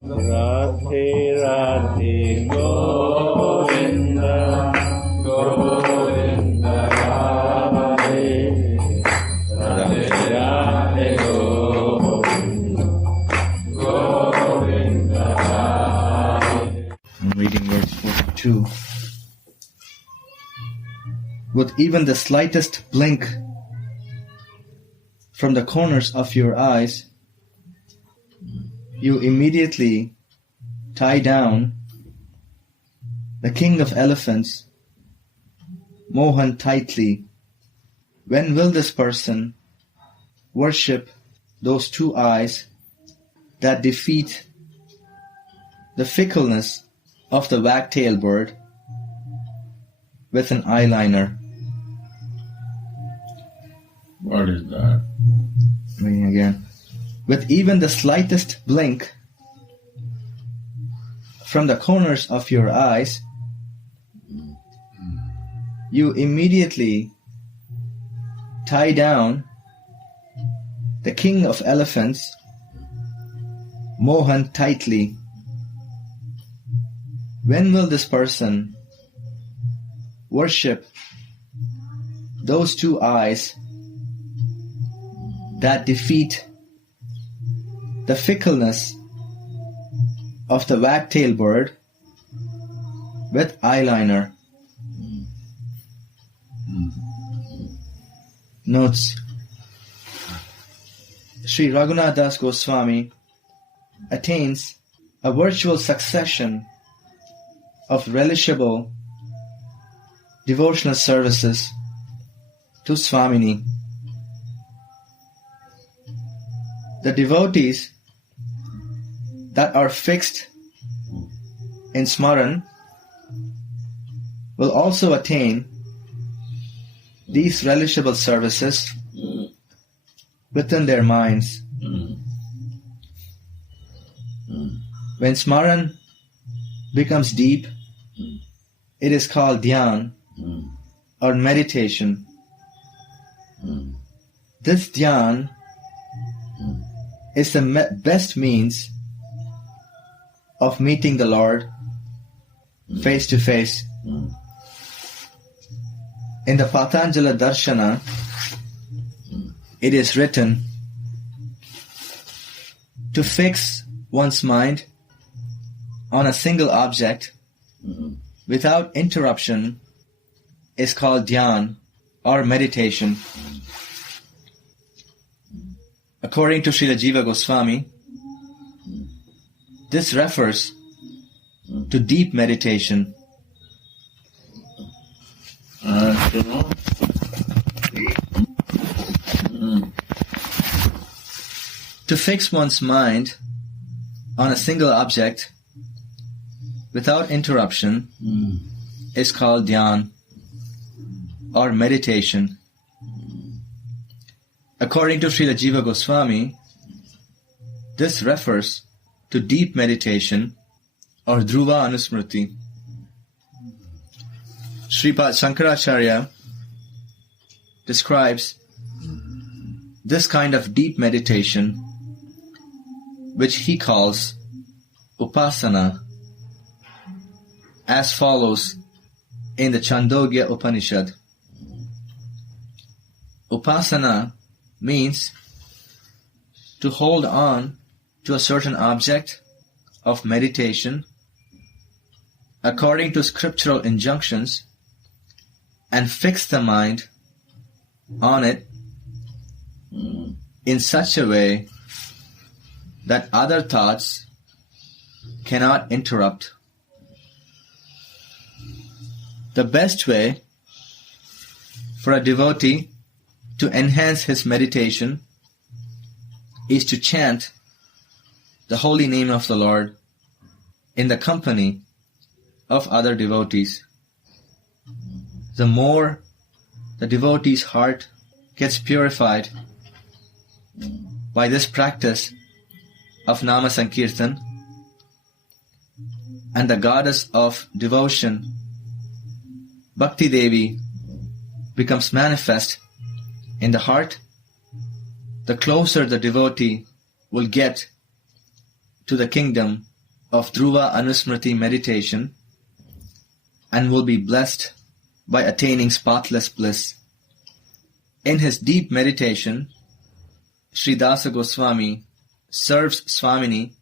Radhe Radhe Govinda Govinda Radhe Radhe Radhe Govinda Govinda Radhe. I'm reading verse 42. With even the slightest blink from the corners of your eyes, you immediately tie down the king of elephants, Mohan, tightly. When will this person worship those two eyes that defeat the fickleness of the wagtail bird with an eyeliner? What is that? Reading again. With even the slightest blink from the corners of your eyes, you immediately tie down the king of elephants, Mohan, tightly. When will this person worship those two eyes that defeat the fickleness of the wagtail bird with eyeliner? Notes. Sri Raghunath Das Goswami attains a virtual succession of relishable devotional services to Swamini. The devotees that are fixed in Smaran will also attain these relishable services within their minds. When Smaran becomes deep, it is called dhyan or meditation. This dhyan is the best means of meeting the Lord face to face. In the Patanjala Darshana, it is written, to fix one's mind on a single object without interruption is called dhyan or meditation. According to Srila Jiva Goswami, this refers to deep meditation. To fix one's mind on a single object without interruption is called dhyan or meditation. According to Srila Jiva Goswami, this refers to deep meditation or dhruva anusmriti. Sripad Shankaracharya describes this kind of deep meditation, which he calls upasana, as follows in the Chandogya Upanishad. Upasana means to hold on to a certain object of meditation according to scriptural injunctions and fix the mind on it in such a way that other thoughts cannot interrupt. The best way for a devotee to enhance his meditation is to chant the holy name of the Lord in the company of other devotees. The more the devotee's heart gets purified by this practice of Nama Sankirtan, and the goddess of devotion, Bhakti Devi, becomes manifest in the heart, the closer the devotee will get to the kingdom of Dhruva Anusmriti meditation and will be blessed by attaining spotless bliss. In his deep meditation, Sri Dasa Goswami serves Swamini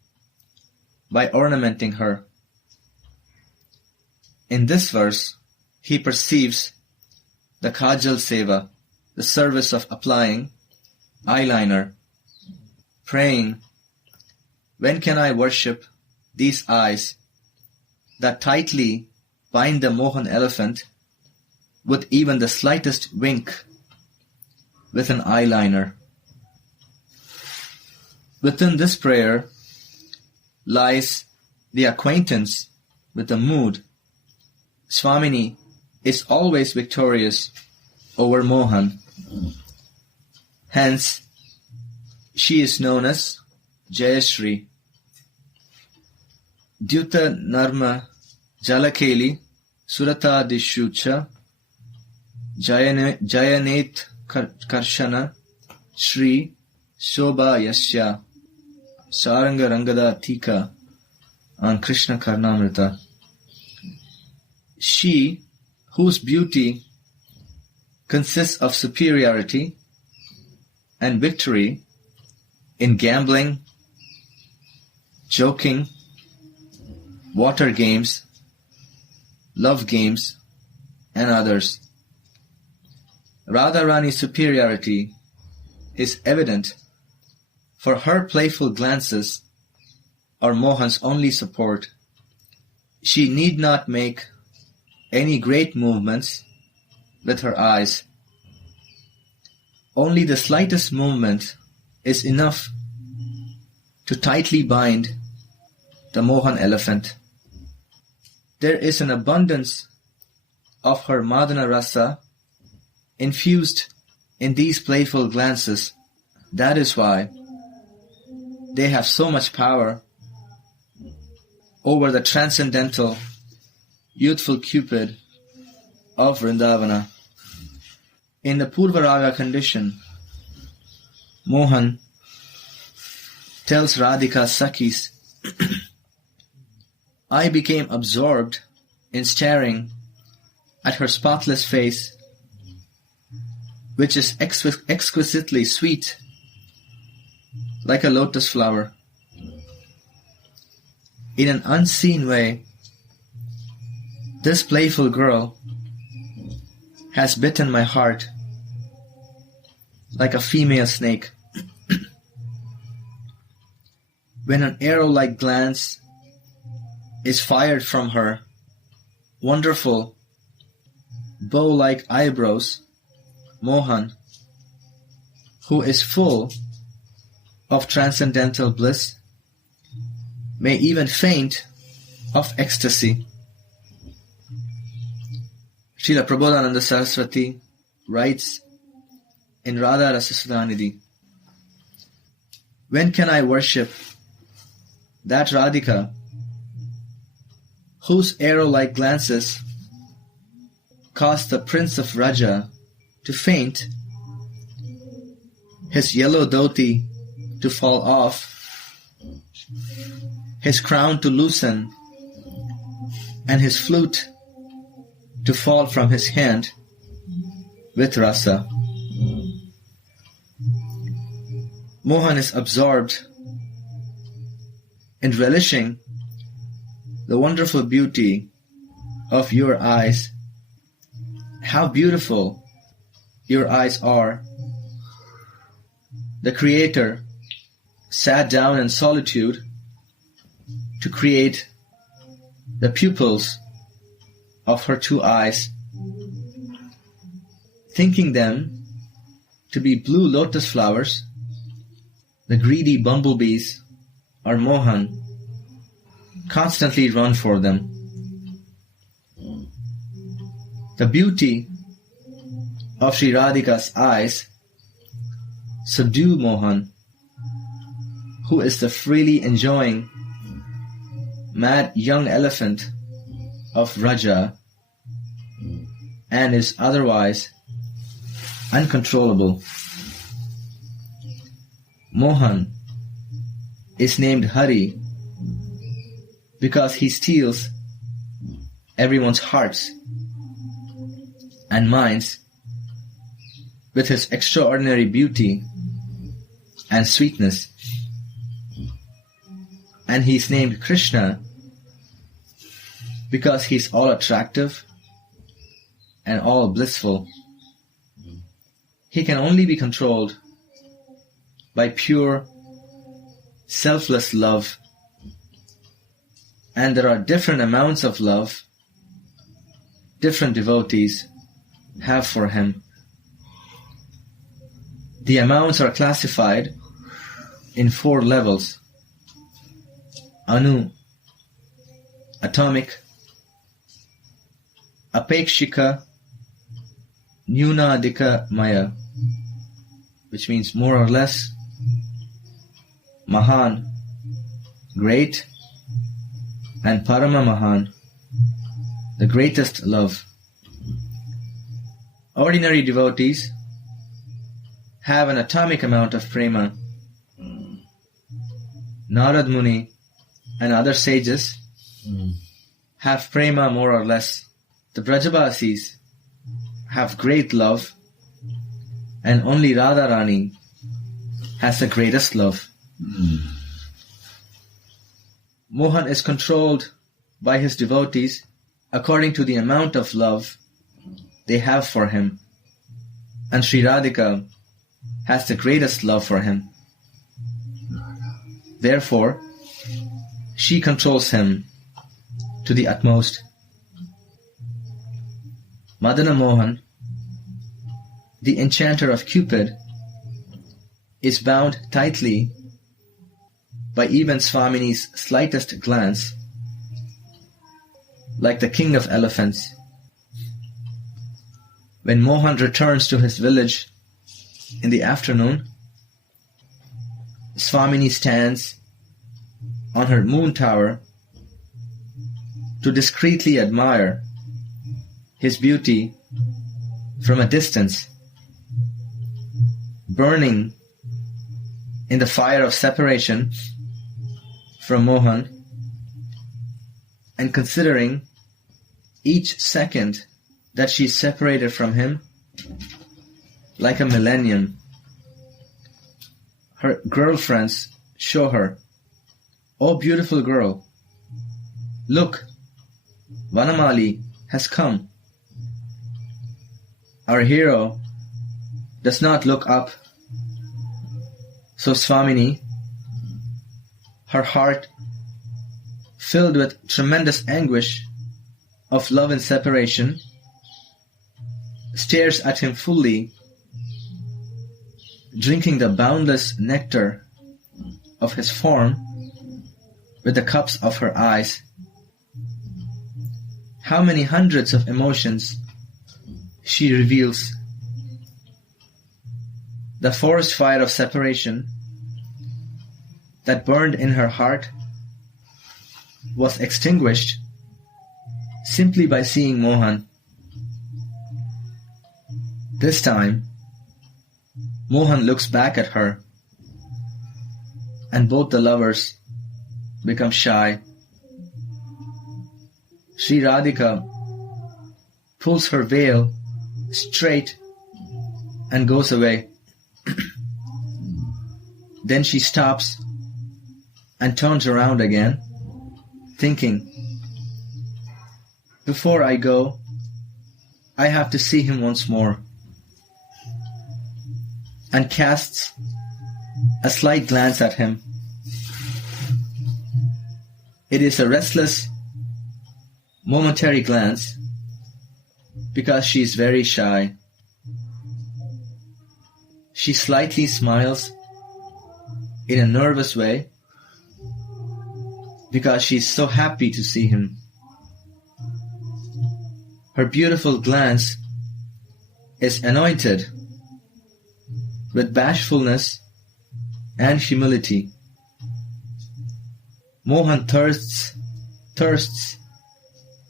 by ornamenting her. In this verse, he perceives the Kajal Seva, the service of applying eyeliner, praying, when can I worship these eyes that tightly bind the Mohan elephant with even the slightest wink with an eyeliner? Within this prayer lies the acquaintance with the mood. Swamini is always victorious over Mohan. Hence, she is known as Jayashri. Dyuta Narma Jalakeli Surata Dishucha Jayanet Karshana Shri Shobha Yasya Saranga Rangada Tika on Krishna Karnamrita. She, whose beauty consists of superiority and victory in gambling, joking, water games, love games, and others. Radharani's superiority is evident, for her playful glances are Mohan's only support. She need not make any great movements with her eyes. Only the slightest movement is enough to tightly bind the Mohan elephant. There is an abundance of her Madana Rasa infused in these playful glances. That is why they have so much power over the transcendental youthful Cupid of Vrindavana. In the Purvaraga condition, Mohan tells Radhika's Sakhis, I became absorbed in staring at her spotless face, which is exquisitely sweet, like a lotus flower. In an unseen way, this playful girl has bitten my heart like a female snake. When an arrow-like glance is fired from her wonderful bow-like eyebrows, Mohan, who is full of transcendental bliss, may even faint of ecstasy. Srila Prabodhananda Saraswati writes in Radha Rasasudanidhi, when can I worship that Radhika whose arrow-like glances caused the Prince of Raja to faint, his yellow dhoti to fall off, his crown to loosen, and his flute to fall from his hand with rasa. Mohan is absorbed in relishing the wonderful beauty of your eyes. How beautiful your eyes are. The Creator sat down in solitude to create the pupils of her two eyes, thinking them to be blue lotus flowers. The greedy bumblebees or Mohan constantly run for them. The beauty of Sri Radhika's eyes subdue Mohan, who is the freely enjoying mad young elephant of Raja and is otherwise uncontrollable. Mohan is named Hari because he steals everyone's hearts and minds with his extraordinary beauty and sweetness. And he is named Krishna because he is all attractive and all blissful. He can only be controlled by pure, selfless love. And there are different amounts of love different devotees have for him. The amounts are classified in 4 levels: Anu, atomic; Apekshika, Nyunadika Maya, which means more or less; Mahan, great; and Parama Mahan, the greatest love. Ordinary devotees have an atomic amount of prema. Narad Muni and other sages have prema more or less. The Brajabasis have great love, and only Radharani has the greatest love. Mohan is controlled by his devotees according to the amount of love they have for him, and Sri Radhika has the greatest love for him. Therefore, she controls him to the utmost. Madana Mohan, the enchanter of Cupid, is bound tightly by even Swamini's slightest glance, like the king of elephants. When Mohan returns to his village in the afternoon, Swamini stands on her moon tower to discreetly admire his beauty from a distance, burning in the fire of separation from Mohan, and considering each second that she is separated from him like a millennium. Her girlfriends show her, "Oh beautiful girl, look, Vanamali has come." Our hero does not look up. So Swamini, her heart filled with tremendous anguish of love and separation, stares at him fully, drinking the boundless nectar of his form with the cups of her eyes. How many hundreds of emotions she reveals! The forest fire of separation that burned in her heart was extinguished simply by seeing Mohan. This time, Mohan looks back at her, and both the lovers become shy. Sri Radhika pulls her veil straight and goes away. Then she stops and turns around again, thinking, "Before I go, I have to see him once more," and casts a slight glance at him. It is a restless, momentary glance because she is very shy. She slightly smiles in a nervous way because she is so happy to see him. Her beautiful glance is anointed with bashfulness and humility. Mohan thirsts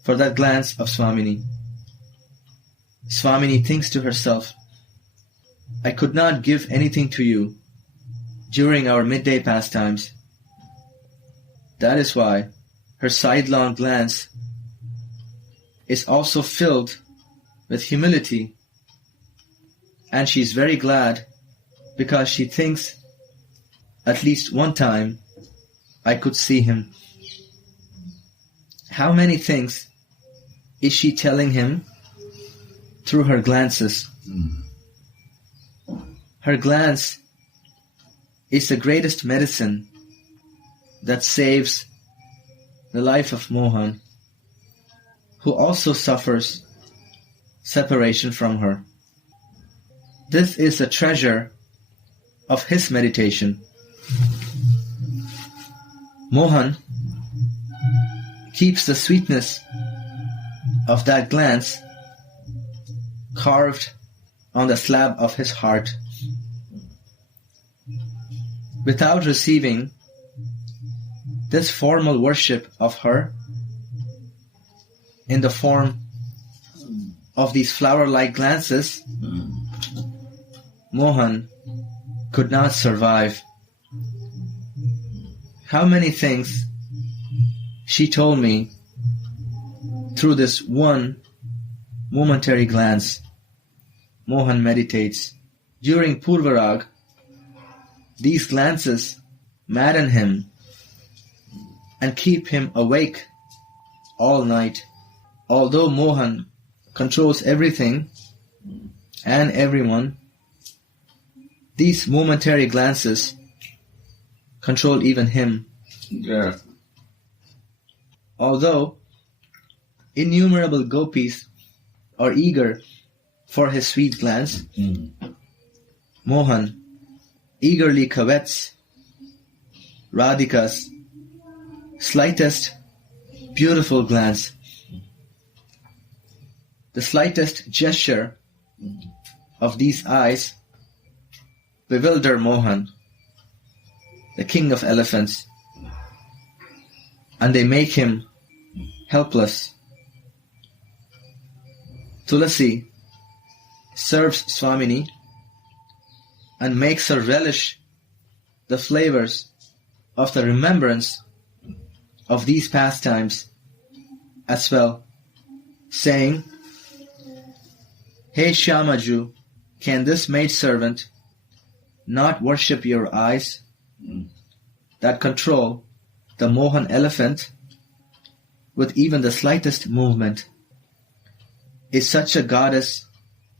for that glance of Swamini. Swamini thinks to herself, "I could not give anything to you during our midday pastimes. That is why her sidelong glance is also filled with humility, and she's very glad because she thinks at least one time I could see him. How many things is she telling him through her glances? Her glance is the greatest medicine that saves the life of Mohan, who also suffers separation from her. This is the treasure of his meditation. Mohan keeps the sweetness of that glance carved on the slab of his heart. Without receiving this formal worship of her in the form of these flower-like glances, Mohan could not survive. How many things she told me through this one momentary glance. Mohan meditates. During Purvarag, these glances madden him and keep him awake all night. Although Mohan controls everything and everyone, these momentary glances control even him. Yeah. Although innumerable gopis are eager for his sweet glance, Mohan eagerly covets Radhika's slightest beautiful glance. The slightest gesture of these eyes bewilder Mohan, the king of elephants, and they make him helpless. Tulasi serves Swamini and makes her relish the flavors of the remembrance of these pastimes as well, saying, "Hey Shyamaju, can this maidservant not worship your eyes that control the Mohan elephant with even the slightest movement? Is such a goddess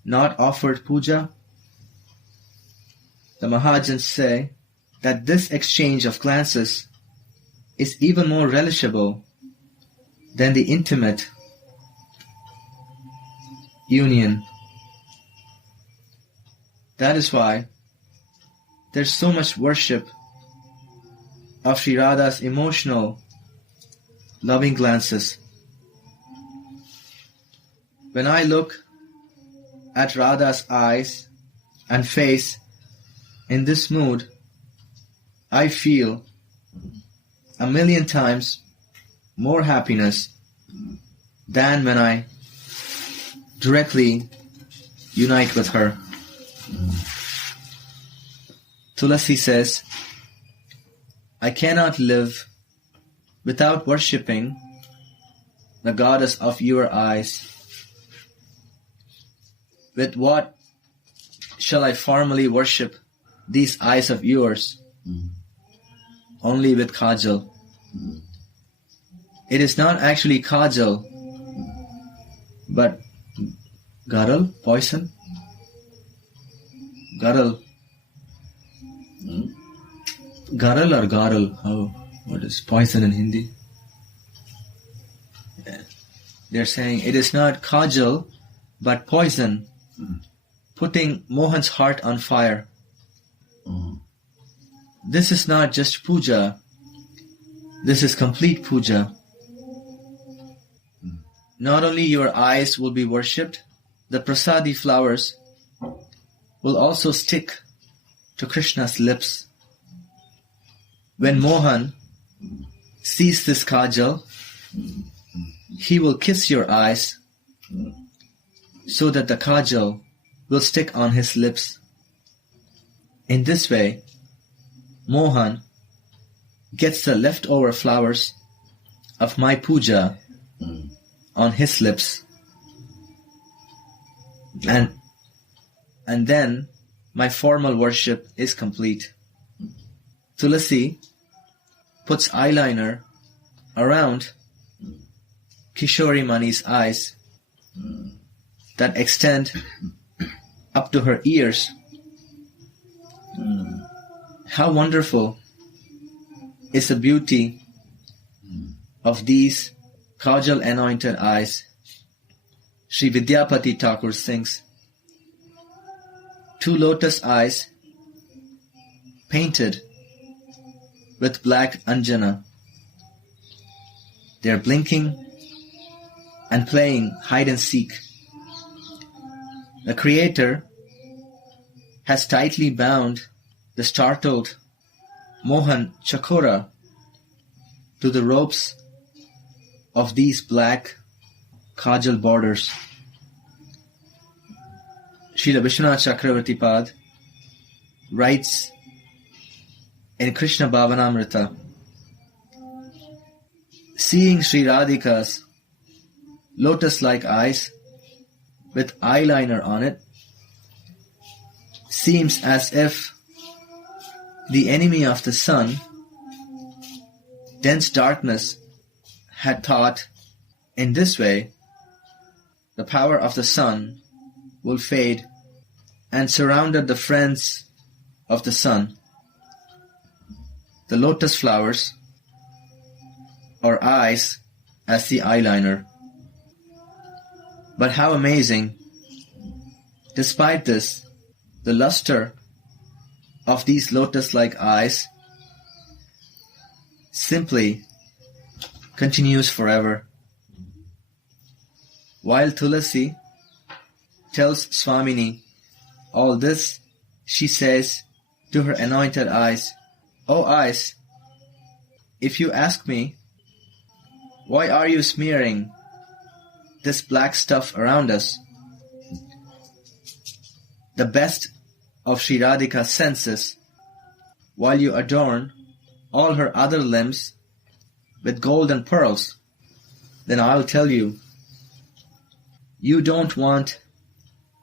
not offered puja?" The Mahajans say that this exchange of glances is even more relishable than the intimate union. That is why there's so much worship of Sri Radha's emotional, loving glances. When I look at Radha's eyes and face in this mood, I feel a million times more happiness than when I directly unite with her. Tulasi says, "I cannot live without worshipping the goddess of your eyes. With what shall I formally worship these eyes of yours? Only with kajal. It is not actually kajal, but garal, poison. Garal. Garal or garal? How? What is poison in Hindi? They're saying it is not kajal, but poison, putting Mohan's heart on fire. This is not just puja. This is complete puja. Not only your eyes will be worshipped, the prasadi flowers will also stick to Krishna's lips. When Mohan sees this kajal, he will kiss your eyes so that the kajal will stick on his lips. In this way, Mohan gets the leftover flowers of my puja on his lips, and then my formal worship is complete. Tulasi puts eyeliner around Kishori Mani's eyes that extend up to her ears. How wonderful is the beauty of these kajal anointed eyes. Sri Vidyapati Thakur sings, two lotus eyes painted with black anjana. They are blinking and playing hide and seek. The Creator has tightly bound the startled Mohan Chakora to the ropes of these black kajal borders. Srila Vishwanath Chakravarti Pad writes in Krishna Bhavanamrita, seeing Sri Radhika's lotus-like eyes with eyeliner on it seems as if the enemy of the sun, dense darkness, had thought, in this way, the power of the sun will fade, and surrounded the friends of the sun, the lotus flowers, or eyes, as the eyeliner. But how amazing! Despite this, the luster of these lotus-like eyes simply continues forever. While Tulasi tells Swamini all this, she says to her anointed eyes, "O eyes, if you ask me, why are you smearing this black stuff around us? The best of Sri Radhika's senses, while you adorn all her other limbs with gold and pearls, then I'll tell you, you don't want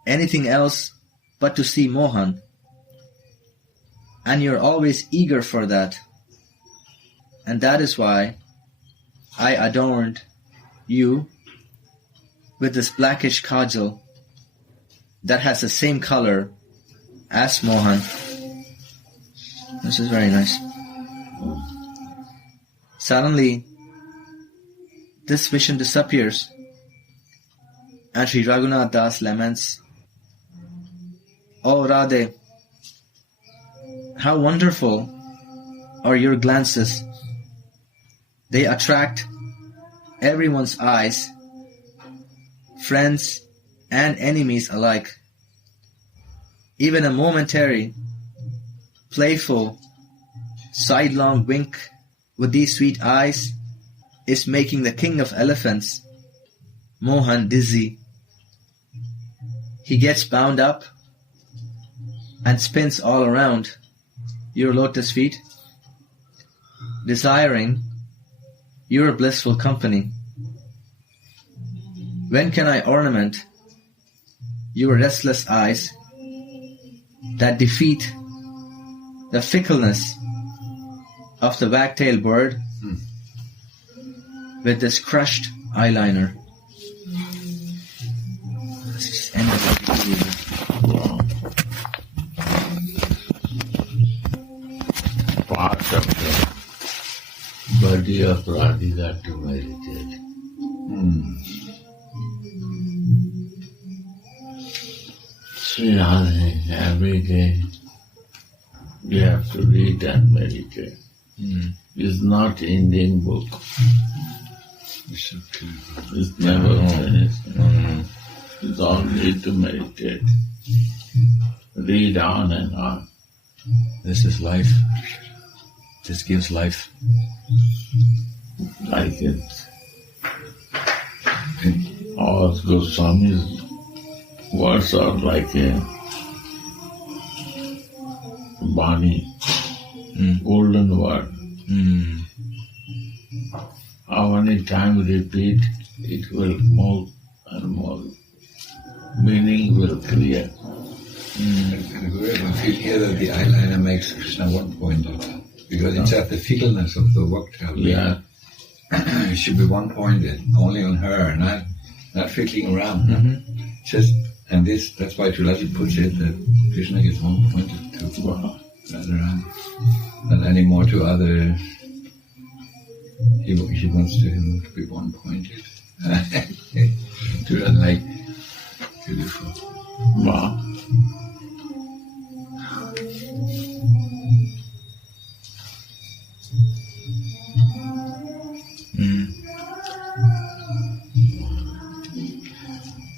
anything else but to see Mohan, and you're always eager for that, and that is why I adorned you with this blackish kajal that has the same color as Mohan." This is very nice. Suddenly, this vision disappears, and Sri Raghunath Das laments, "Oh Radhe, how wonderful are your glances. They attract everyone's eyes, friends and enemies alike. Even a momentary, playful, sidelong wink with these sweet eyes is making the king of elephants, Mohan, dizzy. He gets bound up and spins all around your lotus feet, desiring your blissful company. When can I ornament your restless eyes that defeat the fickleness of the wag-tailed bird with this crushed eyeliner?" This is the end of the Wow. Part of the body of Radhika to meditate. Sri Radha, every day we have to read and meditate. It's not Indian book. It's never finished. It's only to meditate. Read on and on. This is life. This gives life. Like it. All Goswami's words are like a Bani, golden word. how many times repeat, it will more and more meaning will clear. And Guru, I feel here that the eyeliner makes Krishna one-pointed, because it's the fickleness of the Bhakta. Yeah. It should be one-pointed, only on her, not fickling around. Mm-hmm. Just, and that's why Tulaji puts it that Krishna gets one-pointed to not anymore to other. He wants him to be one-pointed. To that, like, beautiful. Wow.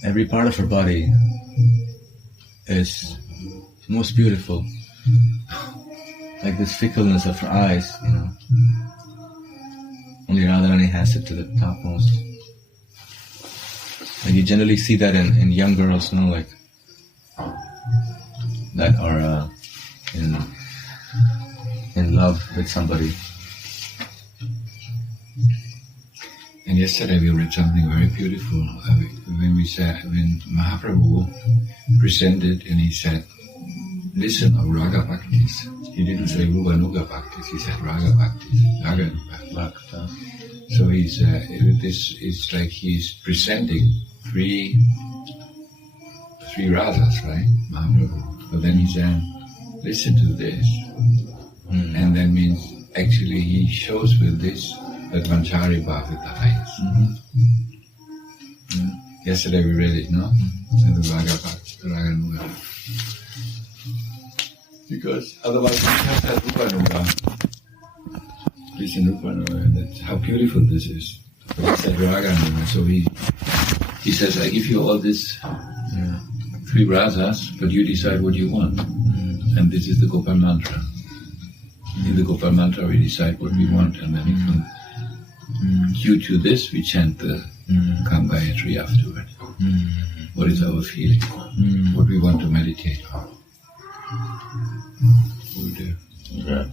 Every part of her body is most beautiful. Like this fickleness of her eyes, Only Radharani has it to the topmost. Like you generally see that in young girls, like that are in love with somebody. And yesterday we read something very beautiful. When Mahaprabhu presented and he said, listen, of Raga Bhaktis. He didn't say Rupa Nuga Bhaktis, he said Raga Bhaktis. Raga Bhakta. So it's like he's presenting three rasas, right? Mahaprabhu. But then he said, listen to this. And that means actually he shows with this that Vanchari Bhav is the highest. Yesterday we read it, no? The Raga Bhakti, the Raga Nuga. Because otherwise we can't have Rupa Nuga. Listen, Rupa Nuga, that's how beautiful this is. So he said Raga Nuga. So he says, I give you all this three rasas, but you decide what you want. And this is the Gopal Mantra. In the Gopal Mantra we decide what we want, and then due to this we chant the Gayatri afterward. What is our feeling? What we want to meditate on. Yeah.